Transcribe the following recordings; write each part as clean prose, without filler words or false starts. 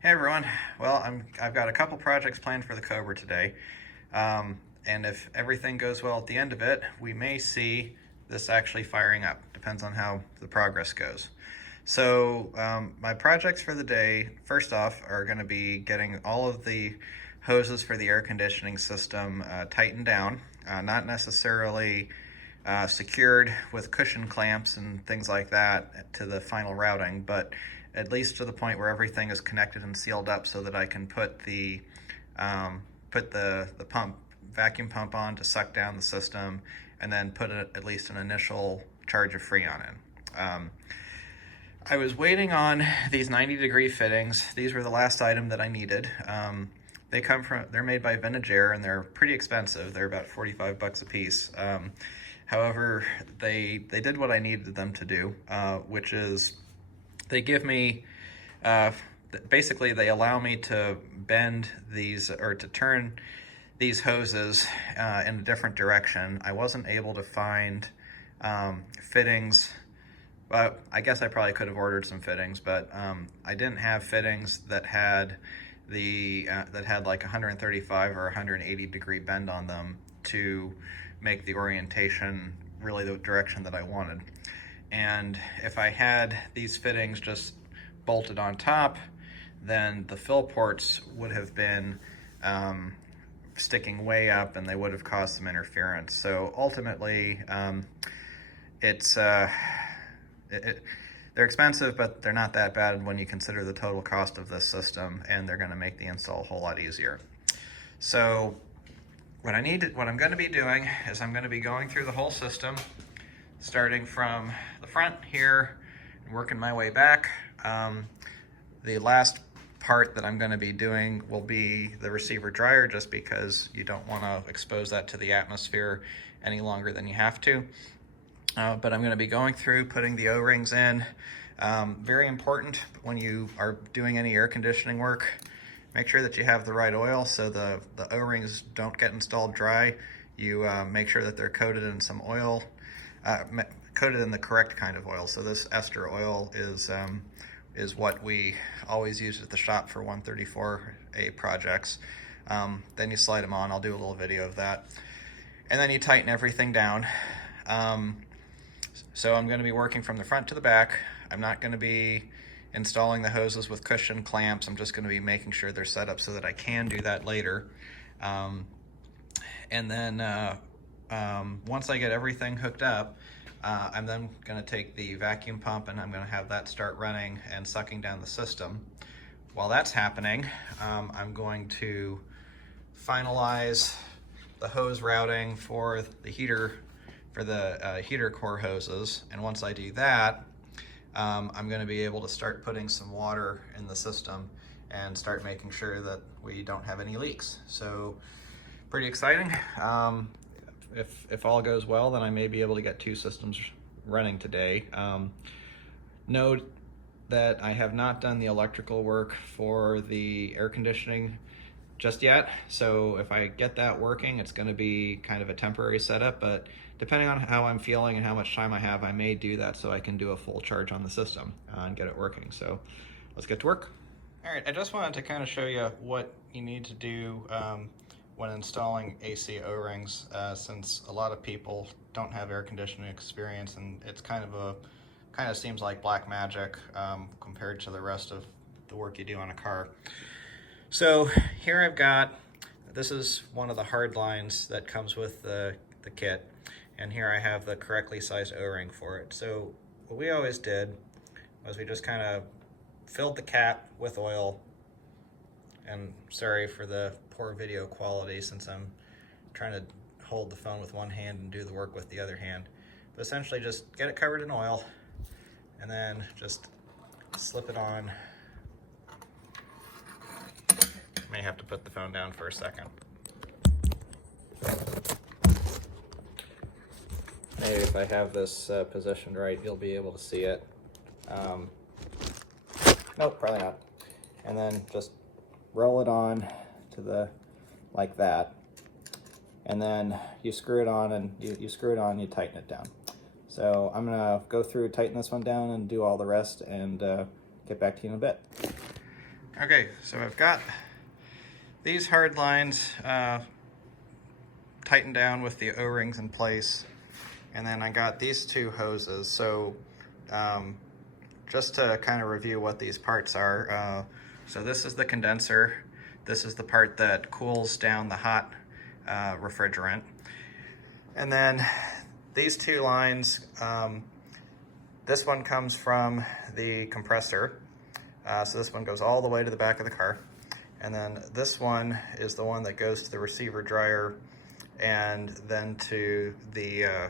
Hey everyone. Well, I've got a couple projects planned for the Cobra today, and if everything goes well at the end of it, we may see this actually firing up. Depends on how the progress goes. So my projects for the day, first off, are going to be getting all of the hoses for the air conditioning system tightened down, not necessarily secured with cushion clamps and things like that to the final routing, but at least to the point where everything is connected and sealed up so that I can put the pump vacuum pump on to suck down the system, and then put at least an initial charge of Freon in. I was waiting on these 90-degree fittings. These were the last item that I needed. They're made by Vintage Air, and they're pretty expensive. They're about 45 bucks a piece. However, they did what I needed them to do, which is they give me, basically they allow me to bend these, or to turn these hoses in a different direction. I wasn't able to find fittings. I guess I probably could have ordered some fittings, but I didn't have fittings that had like 135 or 180 degree bend on them to make the orientation really the direction that I wanted. And if I had these fittings just bolted on top, then the fill ports would have been sticking way up, and they would have caused some interference. So ultimately, they're expensive, but they're not that bad when you consider the total cost of this system, and they're going to make the install a whole lot easier. So what I'm going to be doing is I'm going to be going through the whole system, starting from the front here and working my way back. The last part that I'm going to be doing will be the receiver dryer, just because you don't want to expose that to the atmosphere any longer than you have to. But I'm going to be going through, putting the O-rings in. Very important when you are doing any air conditioning work, make sure that you have the right oil so the O-rings don't get installed dry. You make sure that they're coated in some oil, coated in the correct kind of oil. So this ester oil is what we always use at the shop for 134A projects. Then you slide them on. I'll do a little video of that. And then you tighten everything down. So I'm going to be working from the front to the back. I'm not going to be installing the hoses with cushion clamps. I'm just going to be making sure they're set up so that I can do that later. And then once I get everything hooked up, I'm then going to take the vacuum pump and I'm going to have that start running and sucking down the system. While that's happening, I'm going to finalize the hose routing for the heater core hoses, and once I do that, I'm going to be able to start putting some water in the system and start making sure that we don't have any leaks. So pretty exciting. If all goes well, then I may be able to get 2 systems running today. Note that I have not done the electrical work for the air conditioning just yet. So if I get that working, it's going to be kind of a temporary setup, but depending on how I'm feeling and how much time I have, I may do that so I can do a full charge on the system and get it working. So let's get to work. All right, I just wanted to kind of show you what you need to do when installing AC O-rings, since a lot of people don't have air conditioning experience, and it's kind of seems like black magic compared to the rest of the work you do on a car. So here I've got, this is one of the hard lines that comes with the kit, and here I have the correctly sized O-ring for it. So what we always did was we just kind of filled the cap with oil, and sorry for the poor video quality since I'm trying to hold the phone with one hand and do the work with the other hand. But essentially just get it covered in oil and then just slip it on. May have to put the phone down for a second. Maybe if I have this positioned right, you'll be able to see it. Nope, probably not. And then just roll it on to like that. And then you screw it on, and you screw it on, you tighten it down. So I'm gonna go through, tighten this one down, and do all the rest, and get back to you in a bit. Okay, so I've got these hard lines tightened down with the O-rings in place, and then I got these two hoses. So just to kind of review what these parts are, so this is the condenser. This is the part that cools down the hot refrigerant. And then these two lines, this one comes from the compressor. So this one goes all the way to the back of the car. And then this one is the one that goes to the receiver dryer and then to the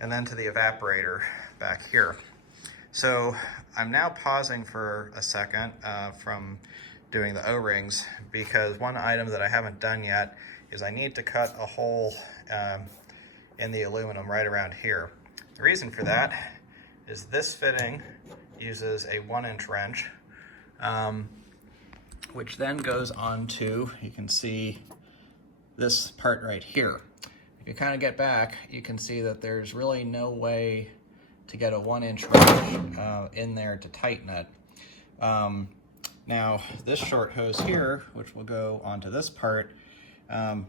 evaporator back here. So I'm now pausing for a second from doing the O-rings, because one item that I haven't done yet is I need to cut a hole in the aluminum right around here. The reason for that is this fitting uses a 1-inch wrench, which then goes onto, you can see this part right here. If you kind of get back, you can see that there's really no way to get a 1-inch wrench in there to tighten it. Now, this short hose here, which will go onto this part,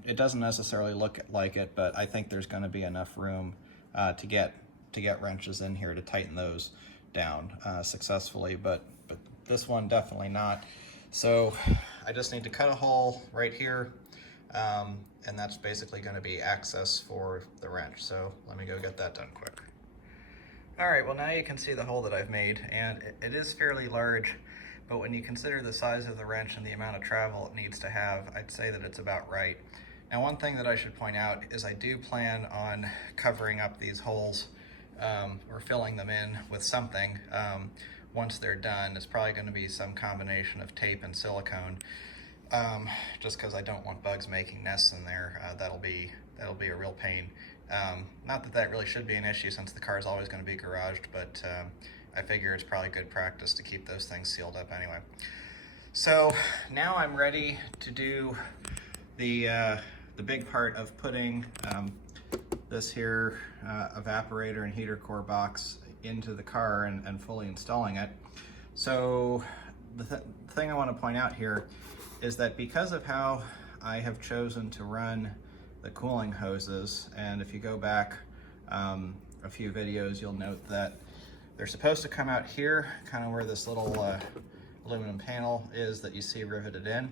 it doesn't necessarily look like it, but I think there's going to be enough room to get wrenches in here to tighten those down successfully, but this one definitely not. So I just need to cut a hole right here, and that's basically going to be access for the wrench. So let me go get that done quick. All right, well, now you can see the hole that I've made, and it is fairly large, but when you consider the size of the wrench and the amount of travel it needs to have, I'd say that it's about right. Now, one thing that I should point out is I do plan on covering up these holes or filling them in with something once they're done. It's probably going to be some combination of tape and silicone, just because I don't want bugs making nests in there. That'll be a real pain. Not that that really should be an issue, since the car is always going to be garaged, but I figure it's probably good practice to keep those things sealed up anyway. So now I'm ready to do the big part of putting this here evaporator and heater core box into the car and fully installing it. So the thing I want to point out here is that because of how I have chosen to run the cooling hoses, and if you go back a few videos, you'll note that they're supposed to come out here, kind of where this little aluminum panel is that you see riveted in.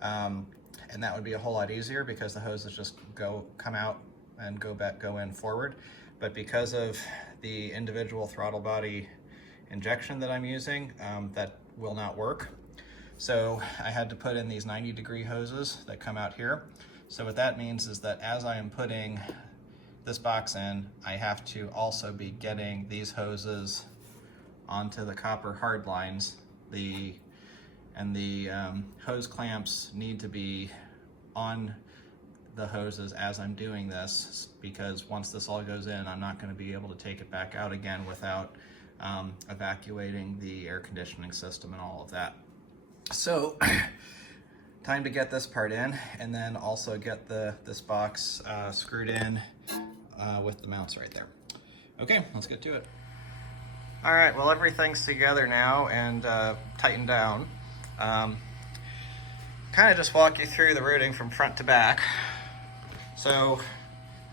And that would be a whole lot easier because the hoses just come out and go in forward. But because of the individual throttle body injection that I'm using, that will not work. So I had to put in these 90-degree hoses that come out here. So what that means is that as I am putting this box in, I have to also be getting these hoses onto the copper hard lines. The hose clamps need to be on the hoses as I'm doing this, because once this all goes in, I'm not going to be able to take it back out again without evacuating the air conditioning system and all of that. So time to get this part in, and then also get this box screwed in with the mounts right there. Okay, let's get to it. All right, well, everything's together now and tightened down. Kind of just walk you through the routing from front to back. So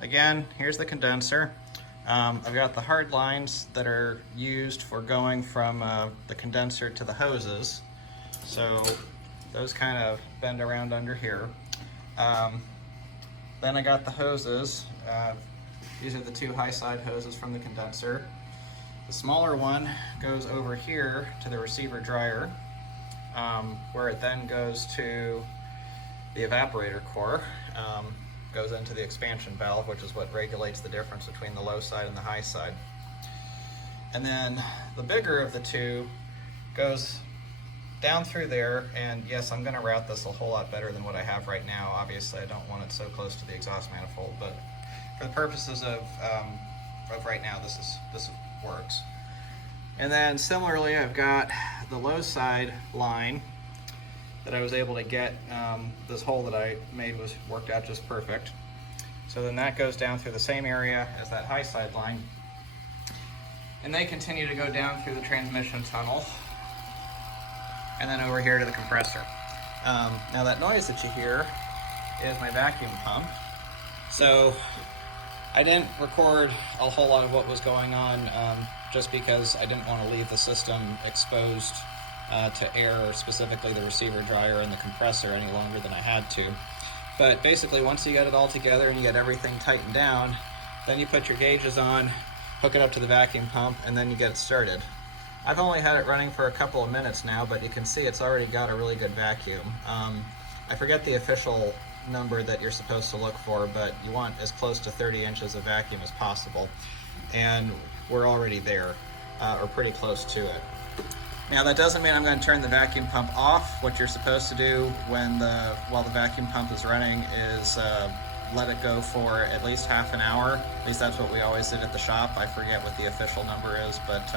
again, here's the condenser. I've got the hard lines that are used for going from the condenser to the hoses. So those kind of bend around under here. Then I got the hoses. These are the two high side hoses from the condenser. The smaller one goes over here to the receiver dryer, where it then goes to the evaporator core, goes into the expansion valve, which is what regulates the difference between the low side and the high side. And then the bigger of the two goes down through there, and yes, I'm going to route this a whole lot better than what I have right now. Obviously, I don't want it so close to the exhaust manifold, but for the purposes of right now, this works. And then similarly, I've got the low side line that I was able to get. This hole that I made worked out just perfect. So then that goes down through the same area as that high side line, and they continue to go down through the transmission tunnel and then over here to the compressor. Now that noise that you hear is my vacuum pump. So I didn't record a whole lot of what was going on just because I didn't want to leave the system exposed to air, specifically the receiver dryer and the compressor, any longer than I had to. But basically, once you get it all together and you get everything tightened down, then you put your gauges on, hook it up to the vacuum pump, and then you get it started. I've only had it running for a couple of minutes now, but you can see it's already got a really good vacuum. I forget the official number that you're supposed to look for, but you want as close to 30 inches of vacuum as possible. And we're already there, or pretty close to it. Now that doesn't mean I'm going to turn the vacuum pump off. What you're supposed to do while the vacuum pump is running is let it go for at least half an hour. At least that's what we always did at the shop. I forget what the official number is, but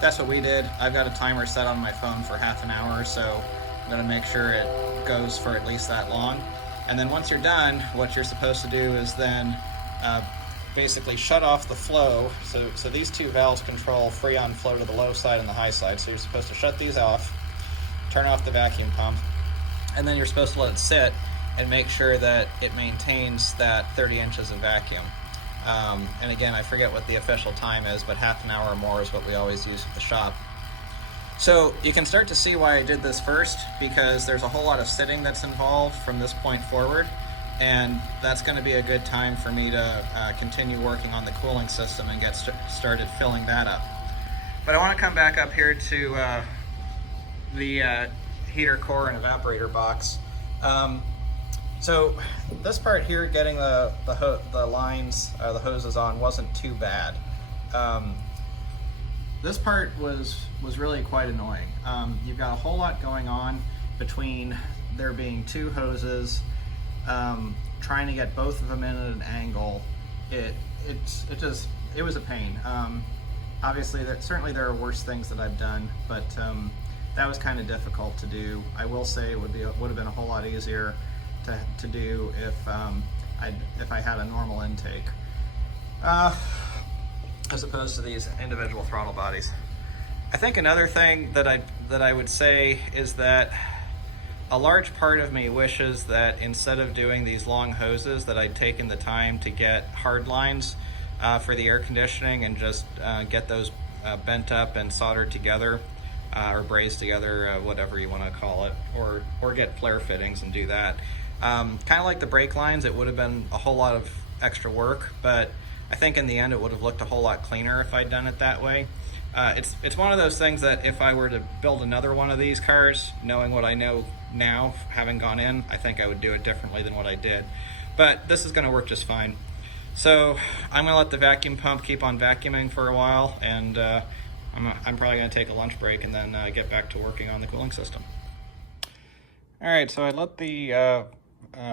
that's what we did. I've got a timer set on my phone for half an hour, so I'm going to make sure it goes for at least that long. And then once you're done, what you're supposed to do is then basically shut off the flow. So these two valves control freon flow to the low side and the high side. So you're supposed to shut these off, turn off the vacuum pump, and then you're supposed to let it sit and make sure that it maintains that 30 inches of vacuum. And again, I forget what the official time is, but half an hour or more is what we always use at the shop. So you can start to see why I did this first, because there's a whole lot of sitting that's involved from this point forward. And that's going to be a good time for me to continue working on the cooling system and get started filling that up. But I want to come back up here to the heater core and evaporator box. So this part here, getting the lines, the hoses on, wasn't too bad. This part was really quite annoying. You've got a whole lot going on between there being two hoses. Trying to get both of them in at an angle, it was a pain. Obviously, certainly there are worse things that I've done, but that was kind of difficult to do. I will say it would have been a whole lot easier to do if I had a normal intake, as opposed to these individual throttle bodies. I think another thing that I would say is that a large part of me wishes that instead of doing these long hoses, that I'd taken the time to get hard lines for the air conditioning and just get those bent up and soldered together, or brazed together, whatever you want to call it, or get flare fittings and do that. Kind of like the brake lines, it would have been a whole lot of extra work, but I think in the end it would have looked a whole lot cleaner if I'd done it that way. It's one of those things that if I were to build another one of these cars, knowing what I know now, having gone in, I think I would do it differently than what I did. But this is going to work just fine. So I'm going to let the vacuum pump keep on vacuuming for a while, and I'm probably going to take a lunch break and then get back to working on the cooling system. All right, so I let the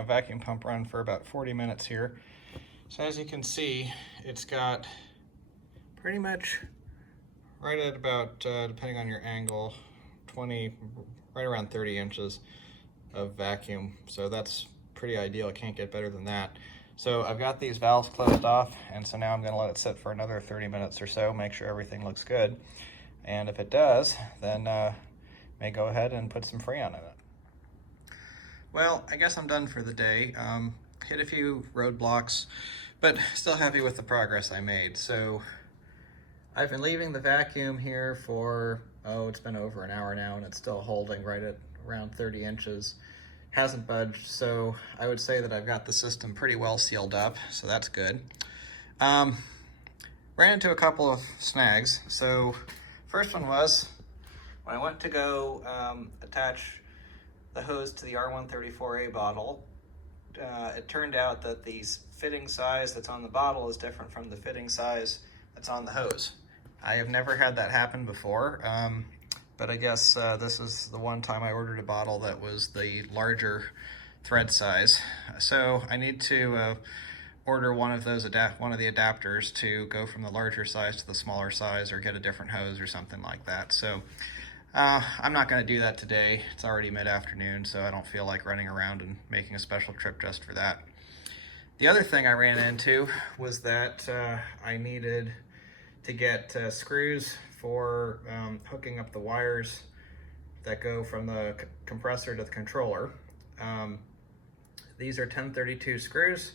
vacuum pump run for about 40 minutes here. So as you can see, it's got pretty much right at about, depending on your angle, right around 30 inches of vacuum. So that's pretty ideal. It can't get better than that. So I've got these valves closed off, and so now I'm going to let it sit for another 30 minutes or so, make sure everything looks good. And if it does, then may go ahead and put some Freon in it. Well, I guess I'm done for the day. Hit a few roadblocks, but still happy with the progress I made. So I've been leaving the vacuum here for, it's been over an hour now, and it's still holding right at around 30 inches. Hasn't budged, so I would say that I've got the system pretty well sealed up, so that's good. Ran into a couple of snags. So first one was, when I went to go attach the hose to the R134A bottle, it turned out that the fitting size that's on the bottle is different from the fitting size that's on the hose. I have never had that happen before, but I guess this is the one time I ordered a bottle that was the larger thread size. So I need to order one of those one of the adapters to go from the larger size to the smaller size, or get a different hose or something like that. So I'm not going to do that today. It's already mid-afternoon, so I don't feel like running around and making a special trip just for that. The other thing I ran into was that I needed to get screws for hooking up the wires that go from the compressor to the controller. These are 1032 screws,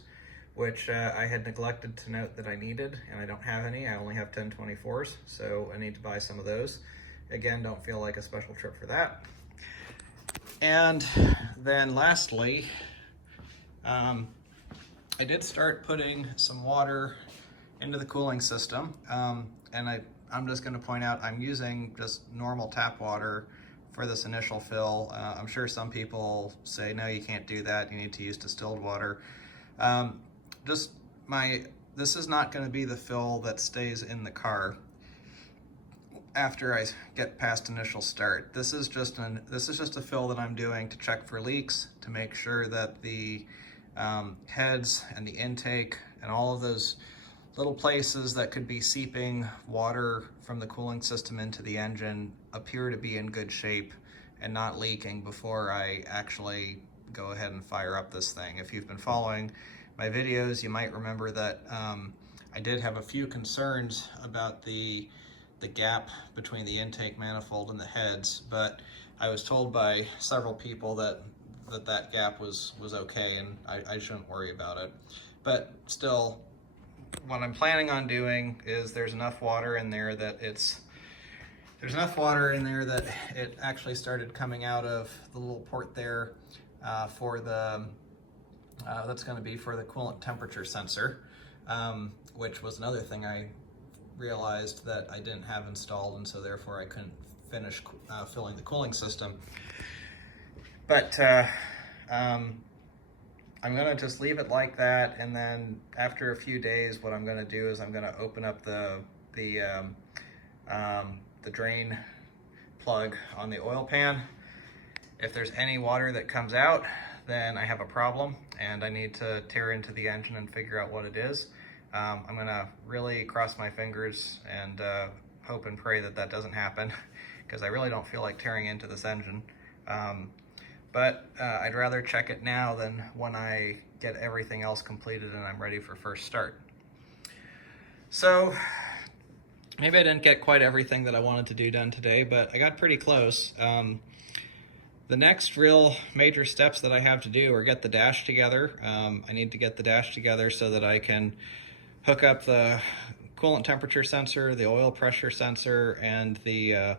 which I had neglected to note that I needed, and I don't have any. I only have 1024s, so I need to buy some of those. Again, don't feel like a special trip for that. And then lastly, I did start putting some water into the cooling system, and I'm just going to point out I'm using just normal tap water for this initial fill. I'm sure some people say, no, you can't do that, you need to use distilled water. This is not going to be the fill that stays in the car after I get past initial start. This is just a fill that I'm doing to check for leaks, to make sure that the heads and the intake and all of those little places that could be seeping water from the cooling system into the engine appear to be in good shape and not leaking before I actually go ahead and fire up this thing. If you've been following my videos, you might remember that I did have a few concerns about the gap between the intake manifold and the heads, but I was told by several people that gap was okay, and I shouldn't worry about it. But still, what I'm planning on doing is there's enough water in there that it actually started coming out of the little port there for the that's going to be for the coolant temperature sensor, which was another thing I realized that I didn't have installed, and so therefore I couldn't finish filling the cooling system. But I'm gonna just leave it like that, and then after a few days, what I'm gonna do is I'm gonna open up the drain plug on the oil pan. If there's any water that comes out, then I have a problem, and I need to tear into the engine and figure out what it is. I'm gonna really cross my fingers and hope and pray that doesn't happen, because I really don't feel like tearing into this engine. But I'd rather check it now than when I get everything else completed and I'm ready for first start. So maybe I didn't get quite everything that I wanted to do done today, but I got pretty close. The next real major steps that I have to do are get the dash together. I need to get the dash together so that I can hook up the coolant temperature sensor, the oil pressure sensor, and the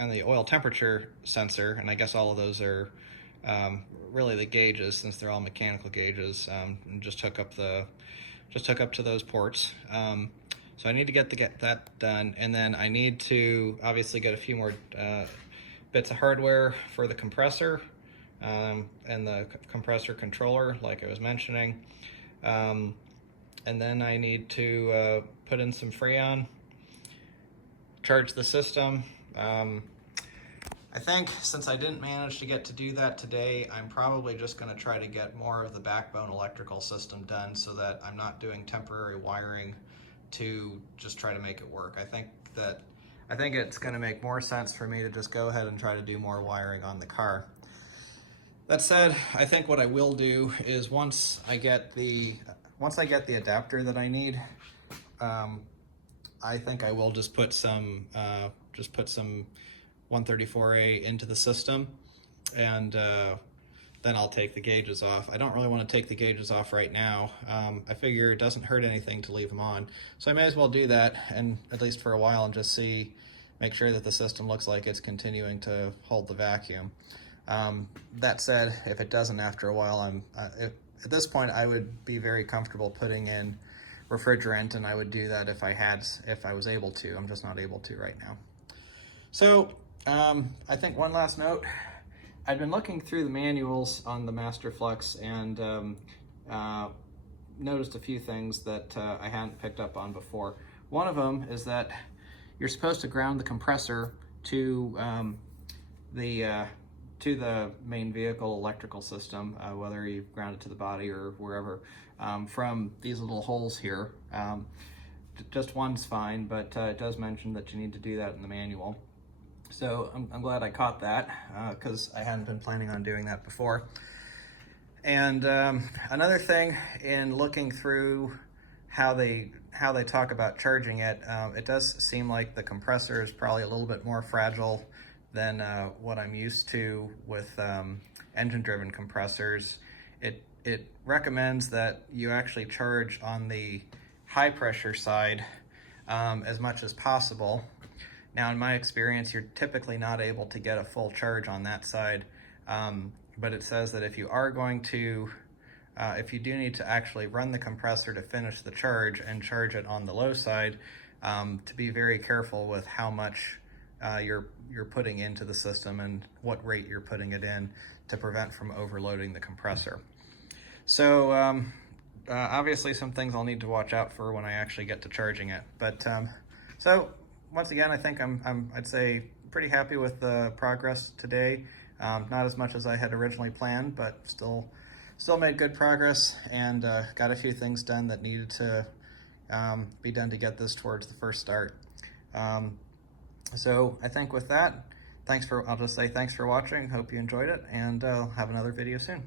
oil temperature sensor, and I guess all of those are really the gauges, since they're all mechanical gauges, and just hook up to those ports. So I need to get that done, and then I need to obviously get a few more bits of hardware for the compressor and the compressor controller, like I was mentioning, and then I need to put in some Freon, charge the system. I think since I didn't manage to get to do that today, I'm probably just going to try to get more of the backbone electrical system done so that I'm not doing temporary wiring to just try to make it work. I think it's going to make more sense for me to just go ahead and try to do more wiring on the car. That said, I think what I will do is once I get the adapter that I need, I think I will just put some 134A into the system, and then I'll take the gauges off. I don't really want to take the gauges off right now. I figure it doesn't hurt anything to leave them on, so I may as well do that, and at least for a while, and just make sure that the system looks like it's continuing to hold the vacuum. That said, if it doesn't after a while, at this point I would be very comfortable putting in refrigerant, and I would do that if I was able to. I'm just not able to right now. So I think one last note, I've been looking through the manuals on the Masterflux and noticed a few things that I hadn't picked up on before. One of them is that you're supposed to ground the compressor to the main vehicle electrical system, whether you ground it to the body or wherever, from these little holes here. Just one's fine, but it does mention that you need to do that in the manual. So I'm glad I caught that, because I hadn't been planning on doing that before. And another thing, in looking through how they talk about charging it, it does seem like the compressor is probably a little bit more fragile than what I'm used to with engine-driven compressors. It recommends that you actually charge on the high pressure side as much as possible. Now, in my experience, you're typically not able to get a full charge on that side, but it says that if you are going to, if you do need to actually run the compressor to finish the charge and charge it on the low side, to be very careful with how much you're putting into the system and what rate you're putting it in to prevent from overloading the compressor. So obviously some things I'll need to watch out for when I actually get to charging it. But so once again, I think I'd say pretty happy with the progress today. Not as much as I had originally planned, but still made good progress, and got a few things done that needed to be done to get this towards the first start. So I think with that, I'll just say thanks for watching. Hope you enjoyed it, and I'll have another video soon.